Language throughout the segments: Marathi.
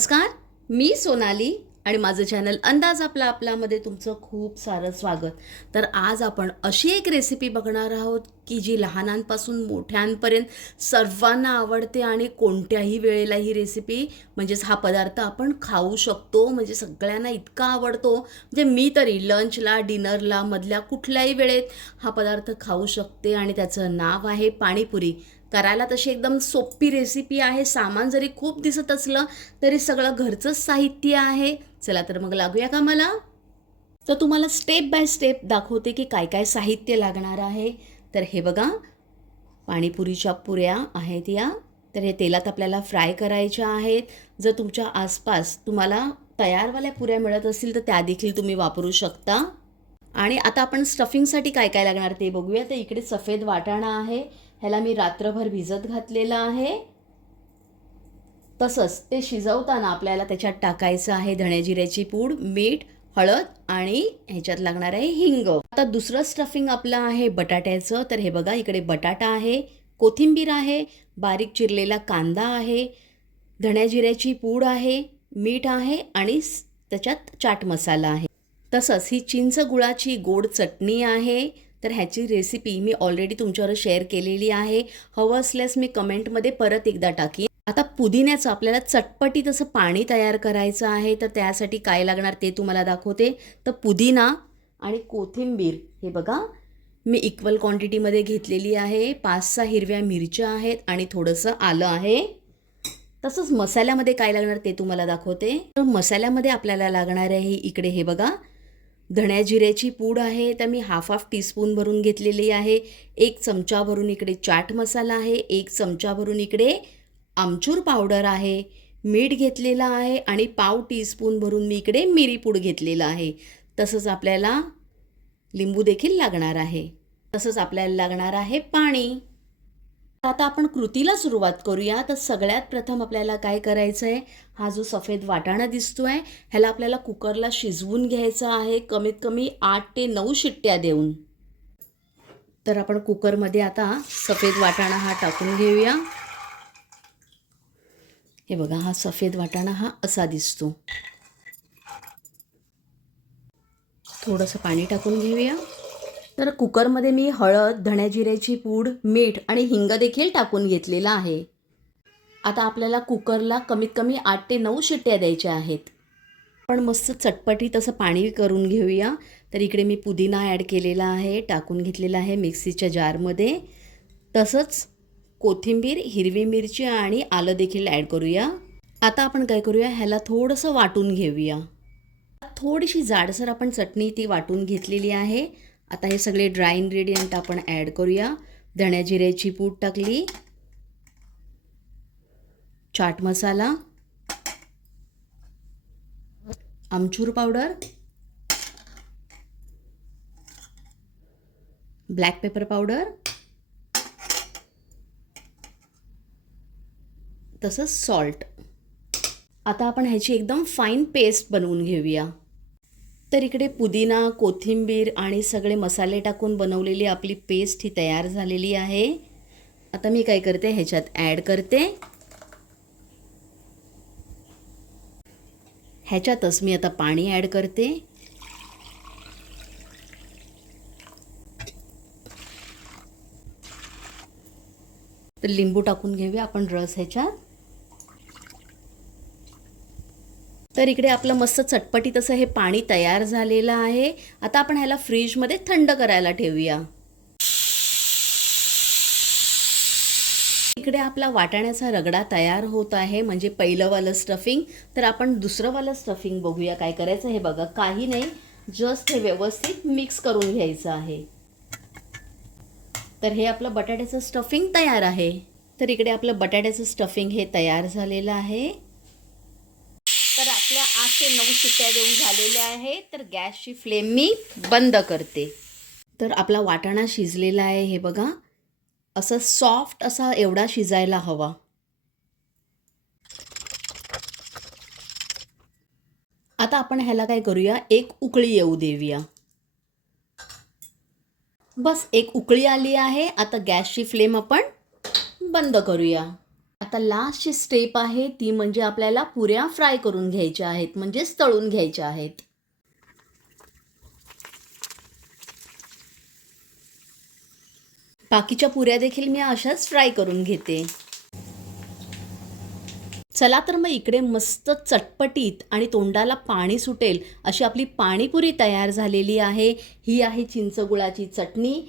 नमस्कार मी सोनाली आणि माझं चॅनल अंदाज आपला आपल्यामध्ये तुमचं खूप सारं स्वागत. तर आज आपण अशी एक रेसिपी बघणार आहोत की जी लहानांपासून मोठ्यांपर्यंत सर्वांना आवडते आणि कोणत्याही वेळेला ही रेसिपी म्हणजेच हा पदार्थ आपण खाऊ शकतो म्हणजे सगळ्यांना इतका आवडतो. म्हणजे मी तरी लंचला डिनरला मधल्या कुठल्याही वेळेत हा पदार्थ खाऊ शकते आणि त्याचं नाव आहे पाणीपुरी. करायला तशी एकदम सोपी रेसिपी आहे. सामान जरी खूप दिसत असलं तरी सगळं घरचंच साहित्य आहे. चला तर मग लागूया का मला तर तुम्हाला स्टेप बाय स्टेप दाखवते की काय काय साहित्य लागणार आहे. तर हे बघा पाणीपुरीच्या पुऱ्या आहेत या. तर हे तेलात आपल्याला फ्राय करायच्या आहेत. जर तुमच्या आसपास तुम्हाला तयारवाल्या पुऱ्या मिळत असतील तर त्या देखील तुम्ही वापरू शकता. आणि आता आपण स्टफिंगसाठी काय काय लागणार ते बघूया. तर इकडे सफेद वाटाणा आहे. ह्याला मी रात्रभर भिजत घातलेलं आहे. तसंच ते शिजवताना आपल्याला त्याच्यात टाकायचं आहे धण्याजिऱ्याची पूड मीठ हळद आणि ह्याच्यात लागणार आहे हिंग. आता दुसरं स्टफिंग आपलं आहे बटाट्याचं. तर हे बघा इकडे बटाटा आहे कोथिंबीर आहे बारीक चिरलेला कांदा आहे धण्याजिऱ्याची पूड आहे मीठ आहे आणि त्याच्यात चाट मसाला आहे. तसंच ही चिंच गुळाची गोड चटणी आहे. तर ह्याची रेसिपी मी ऑलरेडी तुमच्यावर शेअर केलेली आहे. हवं असल्यास मी कमेंटमध्ये परत एकदा टाकीन. आता पुदिन्याचं आपल्याला चटपटीत असं पाणी तयार करायचं आहे तर त्यासाठी काय लागणार ते तुम्हाला दाखवते. तर पुदिना आणि कोथिंबीर हे बघा मी इक्वल क्वांटिटीमध्ये घेतलेली आहे. पाच सहा हिरव्या मिरच्या आहेत आणि थोडंसं आलं आहे. तसंच मसाल्यामध्ये काय लागणार ते तुम्हाला दाखवते. तर मसाल्यामध्ये आपल्याला लागणार आहे इकडे हे बघा धण्या जिऱ्याची पूड आहे तर मी हाफ हाफ टीस्पून भरून घेतलेली आहे. एक चमचा भरून इकडे चाट मसाला आहे एक चमचा भरून इकडे आमचूर पावडर आहे. मीठ घेतलेलं आहे आणि पाव टीस्पून भरून मी इकडे मिरी पूड घेतलेलं आहे. तसंच आपल्याला लिंबू देखील लागणार आहे. तसंच आपल्याला लागणार आहे पाणी. आता आपण कृतीला सुरुवात करूया. तर सगळ्यात प्रथम आपल्याला काय करायचं आहे हा जो सफेद वाटाणा दिसतो आहे ह्याला आपल्याला कुकरला शिजवून घ्यायचा आहे. कमीत कमी आठ ते नऊ शिट्ट्या देऊन. तर आपण कुकरमध्ये आता सफेद वाटाणा हा टाकून घेऊया. हे बघा हा सफेद वाटाणा हा असा दिसतो. थोडंसं पाणी टाकून घेऊया. तर कुकरमध्ये मी हळद धण्याजिऱ्याची पूड मीठ आणि हिंग देखील टाकून घेतलेला आहे. आता आपल्याला कुकरला कमीत कमी आठ ते नऊ शिट्ट्या द्यायच्या आहेत. पण मस्त चटपटीत असं पाणी करून घेऊया. तर इकडे मी पुदिना ॲड केलेला आहे टाकून घेतलेला आहे मिक्सीच्या जारमध्ये. तसंच कोथिंबीर हिरवी मिरची आणि आलं देखील ॲड करूया. आता आपण काय करूया ह्याला थोडंसं वाटून घेऊया. थोडीशी जाडसर आपण चटणी ती वाटून घेतलेली आहे. आता हे सगळे ड्राय इन्ग्रेडियंट आपण ॲड करूया. धण्या जिऱ्याची पूड टाकली. Chaat masala. Amchur powder black pepper powder तसंच सॉल्ट आता आपण ह्याची एकदम फाईन पेस्ट बनवून घेऊया. तर इकडे पुदिना कोथिंबीर आणि सगळे मसाले टाकून बनवलेली आपली पेस्ट ही तयार झालेली आहे. आता मी काय करते ह्याच्यात ॲड करते. ह्याच्यातच मी आता पाणी ॲड करते. तर लिंबू टाकून घेऊया आपण रस ह्याच्यात. तर इकडे आपलं मस्त चटपटीत असं हे पाणी तयार झालेलं आहे. आता आपण ह्याला फ्रीजमध्ये थंड करायला ठेवूया. इकडे आपला वाटाण्याचा रगडा तयार होत आहे म्हणजे पहिलंवालं स्टफिंग तर आपण दुसरंवालं स्टफिंग बघूया काय करायचं हे बघा काही नाही जस्ट हे व्यवस्थित मिक्स करून घ्यायचं आहे. तर हे आपलं बटाट्याचं स्टफिंग तयार आहे. तर इकडे आपलं बटाट्याचं स्टफिंग हे तयार झालेलं आहे. आठ ते नऊ शिट्ट्या देऊन झालेल्या आहे तर गॅसची फ्लेम मी बंद करते. तर आपला वाटाणा शिजलेला आहे हे बघा. असं सॉफ्ट असा एवढा शिजायला हवा. आता आपण ह्याला काय करूया? एक उकळी येऊ देऊया. बस एक उकळी आली आहे. आता गॅसची फ्लेम आपण बंद करूया. आता लास्टची स्टेप आहे ती म्हणजे आपल्याला पुऱ्या फ्राय करून घ्यायच्या आहेत म्हणजेच तळून घ्यायच्या आहेत. बाकीच्या पुऱ्या देखील मी अशाच फ्राय करून घेते. चला तर मग इकडे मस्त चटपटीत आणि तोंडाला पाणी सुटेल अशी आपली पाणीपुरी तयार झालेली आहे. ही आहे चिंचगुळाची चटणी.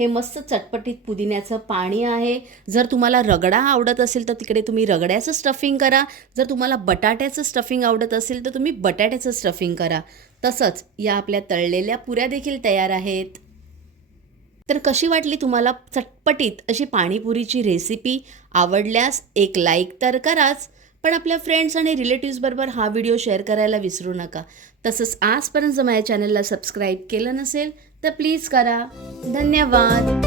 हे मस्त चटपटीत पुदिन्याचं पाणी आहे. जर तुम्हाला रगडा आवडत असेल तर तिकडे तुम्ही रगड्याचं स्टफिंग करा. जर तुम्हाला बटाट्याचं स्टफिंग आवडत असेल तर तुम्ही बटाट्याचं स्टफिंग करा. तसंच या आपल्या तळलेल्या पुऱ्या देखील तयार आहेत. तर कशी वाटली तुम्हाला चटपटीत अशी पाणीपुरीची रेसिपी आवडल्यास एक लाईक तर कराच. पण आपल्या फ्रेंड्स आणि रिलेटिव्सबरोबर हा व्हिडिओ शेअर करायला विसरू नका. तसंच आजपर्यंत माझ्या चॅनलला सबस्क्राईब केलं नसेल तर प्लीज करा. धन्यवाद.